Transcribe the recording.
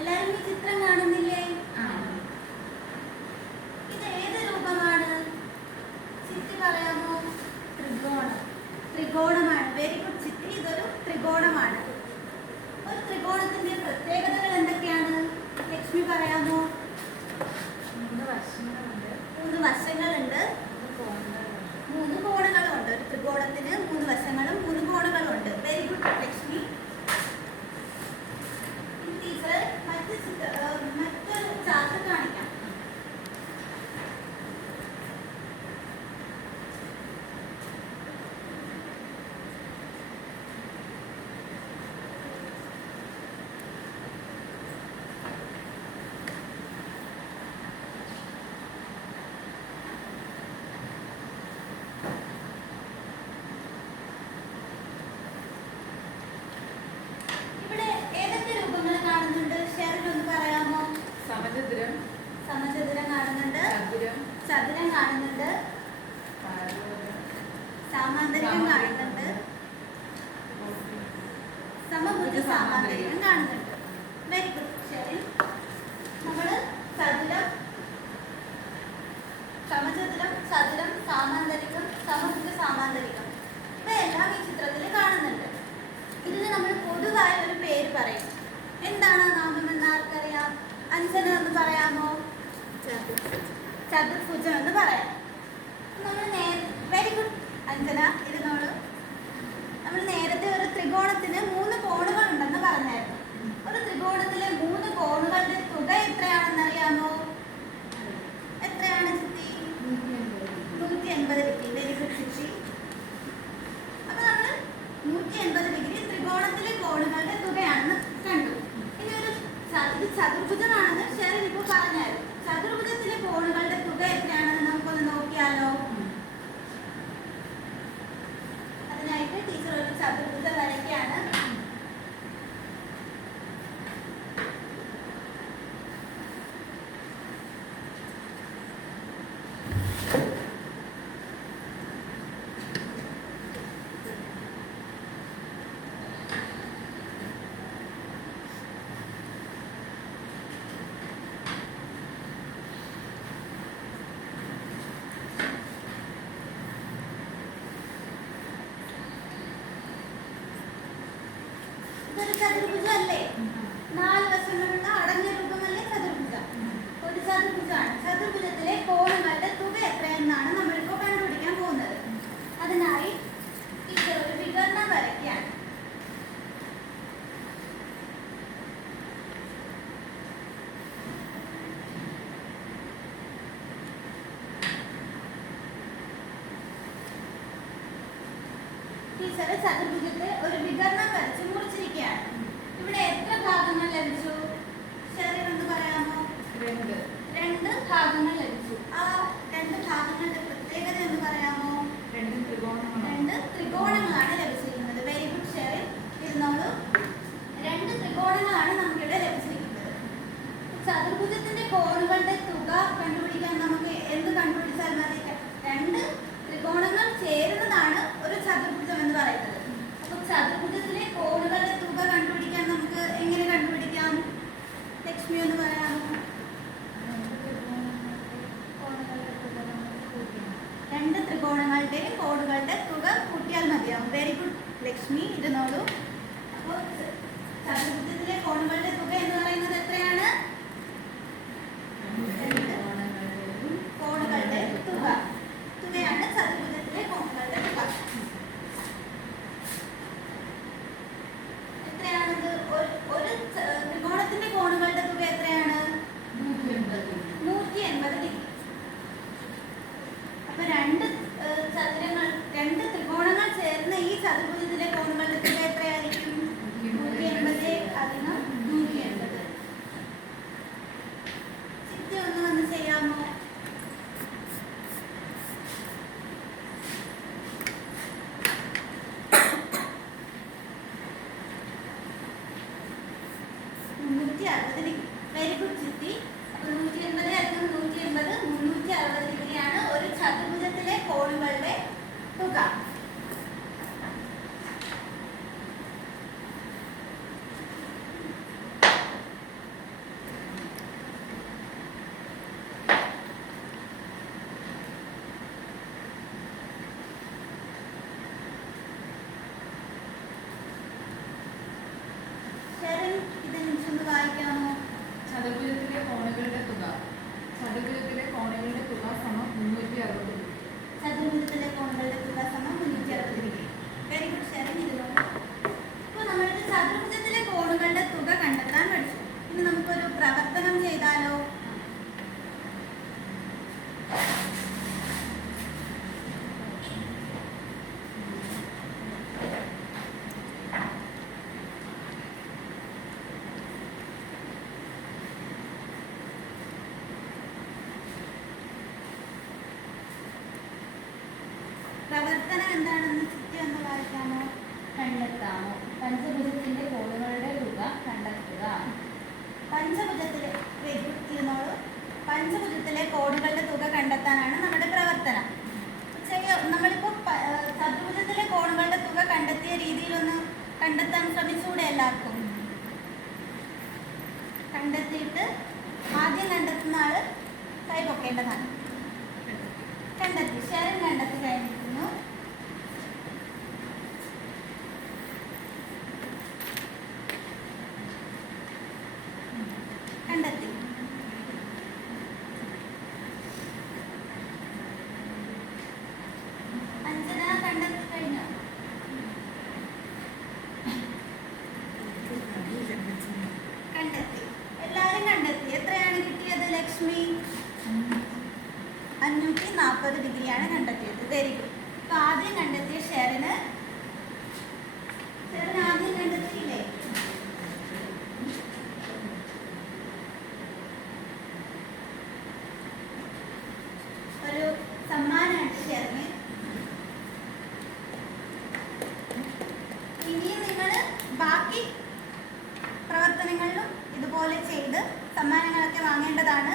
എല്ലാവരും ഈ ചിത്രം കാണുന്നില്ലേ? ഇത് ഏത് രൂപമാണ്? ചിത്തി പറയാമോ? ത്രികോണമാണ്. Very good Chithi. ഇതൊരു ത്രികോണമാണ്. ഒരു ത്രികോണത്തിന്റെ പ്രത്യേകതകൾ എന്തൊക്കെയാണ്? ലക്ഷ്മി പറയാമോ? 3 വശങ്ങളുണ്ട്, 3 വശങ്ങളുണ്ട്, 3 കോണുകളുണ്ട്. ഒരു ത്രികോണത്തിന് 3 വശങ്ങളും 3 കോണുകളുണ്ട്. Very good Lakshmi. ടീച്ചർ മറ്റൊരു ചാർട്ട് കാണിക്കാം. സമചതുരം കാണുന്നുണ്ട്, ചതുരം കാണുന്നുണ്ട്, സാമാന്തരികം കാണുന്നുണ്ട്, സമഭുജ സാമാന്തരികം കാണുന്നുണ്ട്. Very good. ശരി, നമ്മള് ചതുരം, സമചതുരം, ചതുരം, സാമാന്തരികം, സമഭുജ സാമാന്തരികം ഇവയെല്ലാം ഈ ചിത്രത്തിൽ കാണുന്നുണ്ട്. ഇതിന് നമ്മൾ പൊതുവായ ഒരു പേര് പറയും. എന്താണ് ആ നാമം എന്ന് ആർക്കറിയാം? അഞ്ജന എന്ന് പറയാമോ? ചതുർഭുജം എന്ന് പറയാം. നമ്മൾ വെരി ഗുഡ് അഞ്ജന, ഇരുന്നോളൂ. നമ്മൾ നേരത്തെ ഒരു ത്രികോണത്തിന് 3 കോണുകൾ ഉണ്ടെന്ന് പറഞ്ഞായിരുന്നു. ഒരു ത്രികോണത്തിലെ 3 കോണുകളുടെ തുക എത്രയാണെന്ന് അറിയാമോ? എത്രയാണ് Chithi? 180 degree. Very good Chithi. അപ്പൊ നമ്മൾ 180 ഡിഗ്രി ത്രികോണത്തിലെ കോണുകളുടെ തുകയാണെന്ന് കണ്ടു. ഇനി ഇത് ചതുർഭുജമാണെന്ന് ഷെറിൻ ഇപ്പോൾ പറഞ്ഞായിരുന്നു. ചതുർഭുജത്തിലെ കോണുകളുടെ തുക എത്രയാണെന്ന് നമുക്കൊന്ന് നോക്കിയാലോ? അതിനായിട്ട് ടീച്ചർ ഒരു ചതുർഭുജം വരയ്ക്കുകയാണ്. ഇതൊരു ചതുർഭുജം അല്ലേ? 4 വശങ്ങളുള്ള അടഞ്ഞ രൂപമല്ലേ ചതുർഭുജം? ഒരു ചതുർഭുജമാണ്. ചതുർഭുജത്തിലെ കോണുകളുടെ തുക എത്രയെന്നാണ് നമ്മളിപ്പോൾ കണ്ടുപിടിക്കാൻ പോകുന്നത്. അതിനായി ടീച്ചർ ഒരു വികരണം വരയ്ക്കുകയാണ്. ടീച്ചർ ചതുർഭുജത്തെ ഒരു വികരണം വരച്ച് മുറിച്ചിരിക്കുകയാണ്. ഇവിടെ എത്ര ഭാഗങ്ങൾ ലഭിച്ചു? ഷെറിൻ എന്ന് പറയാമോ? 2 ഭാഗങ്ങൾ ലഭിച്ചു. ആ 2 ഭാഗങ്ങളുടെ പ്രത്യേകത എന്ന് പറയാമോ? 2 ത്രികോണങ്ങളാണ് ലഭിച്ചിരിക്കുന്നത്. വെരി ഗുഡ് ഷെറിൻ, ഇരുന്നോളൂ. 2 ത്രികോണങ്ങളാണ് നമുക്കിവിടെ ലഭിച്ചിരിക്കുന്നത്. ചതുർഭുജത്തിന്റെ കോണുകളുടെ തുക കണ്ടുപിടിക്കാൻ നമുക്ക് എന്ത് കണ്ടുപിടിച്ചാൽ മതി? 2 ത്രികോണങ്ങൾ ചേരുന്നതാണ് ഒരു ചതുർഭുജം എന്ന് പറയുന്നത്. അപ്പൊ ചതുർഭുജത്തിലെ കോണുകളുടെ തുക കണ്ടുപിടിക്കാൻ നമുക്ക് എങ്ങനെ കണ്ടുപിടിക്കാം? ലക്ഷ്മി എന്ന് പറയാമോ? 2 ത്രികോണങ്ങളുടെയും കോണുകളുടെ തുക കൂട്ടിയാൽ മതിയാവും. വെരി ഗുഡ് ലക്ഷ്മി, ഇരുന്നോളൂ. അപ്പോൾ ചതുർഭുജത്തിലെ കോണുകളുടെ തുക എന്ന് പറയുന്നത് എത്രയാണ്? 2 കോണുകളുടെ തുകയാണ് ചതുർഭുജത്തിലെ കോണുകളുടെ തുക. എത്രയാണത്? ഒരു ത്രികോണത്തിന്റെ കോണുകളുടെ തുക എത്രയാണ്? 180 ഡിഗ്രി. അപ്പൊ 2 ത്രികോണങ്ങൾ ചേർന്ന് ഈ ചതുർഭുജത്തിലെ കോണുകളുടെ തുക എത്രയായിരിക്കും? 180 അധികം 180. ചിത്തി ഒന്ന് വന്ന് ചെയ്യാമോ? Very good Chithi. അപ്പൊ 180 അധികം 180 360 ഡിഗ്രിയാണ് ഒരു ചതുർഭുജത്തിലെ കോണുകളുടെ തുക. ചതുർഭുജത്തിലെ കോണുകളുടെ തുക ചതുർഭുജത്തിലെ കോണുകളുടെ തുക സമം 360 രൂപ. ചതുർഭുജത്തിലെ കോണുകളുടെ തുക സമം 360 ഡിഗ്രി. Very good sharing. ഇതിനോട് ഇപ്പോൾ നമ്മൾക്ക് ചതുർഭുജത്തിലെ കോണുകളുടെ തുക കണ്ടെത്താൻ പഠിച്ചു. ഇനി നമുക്കൊരു പ്രവർത്തനം ചെയ്താലോ? പ്രവർത്തനം എന്താണെന്ന് ചുറ്റി ഒന്ന് വായിക്കാമോ? കണ്ടെത്താമോ? പഞ്ചഭുജത്തിന്റെ കോണുകളുടെ തുക കണ്ടെത്തുക. പഞ്ചഭുജത്തിലെ ഇരുന്നോളൂ. പഞ്ചഭുജത്തിലെ കോണുകളുടെ തുക കണ്ടെത്താനാണ് നമ്മുടെ പ്രവർത്തനം. നമ്മളിപ്പോൾ ചതുർഭുജത്തിലെ കോണുകളുടെ തുക കണ്ടെത്തിയ രീതിയിലൊന്ന് കണ്ടെത്താൻ ശ്രമിച്ചുകൂടെ എല്ലാവർക്കും? കണ്ടെത്തിയിട്ട് ആദ്യം കണ്ടെത്തുന്ന ആള് കൈ പൊക്കേണ്ടതാണ്. കണ്ടെത്തി. ഷെയറിൻ കണ്ടെത്തി കഴിഞ്ഞിരിക്കുന്നു. കണ്ടെത്തി. അഞ്ജന കണ്ടെത്തി കഴിഞ്ഞോ? കണ്ടെത്തി. എല്ലാവരും കണ്ടെത്തി. എത്രയാണ് കിട്ടിയത് ലക്ഷ്മി? 540 ഡിഗ്രിയാണ് കണ്ടെത്തിയത്. Very good. ഇപ്പൊ ആദ്യം കണ്ടെത്തിയ ഷെറിന് ആദ്യം കണ്ടെത്തിയില്ലേ? ഒരു സമ്മാനമാണ് ഷെറിന്. ഇനിയും നിങ്ങൾ ബാക്കി പ്രവർത്തനങ്ങളിലും ഇതുപോലെ ചെയ്ത് സമ്മാനങ്ങളൊക്കെ വാങ്ങേണ്ടതാണ്.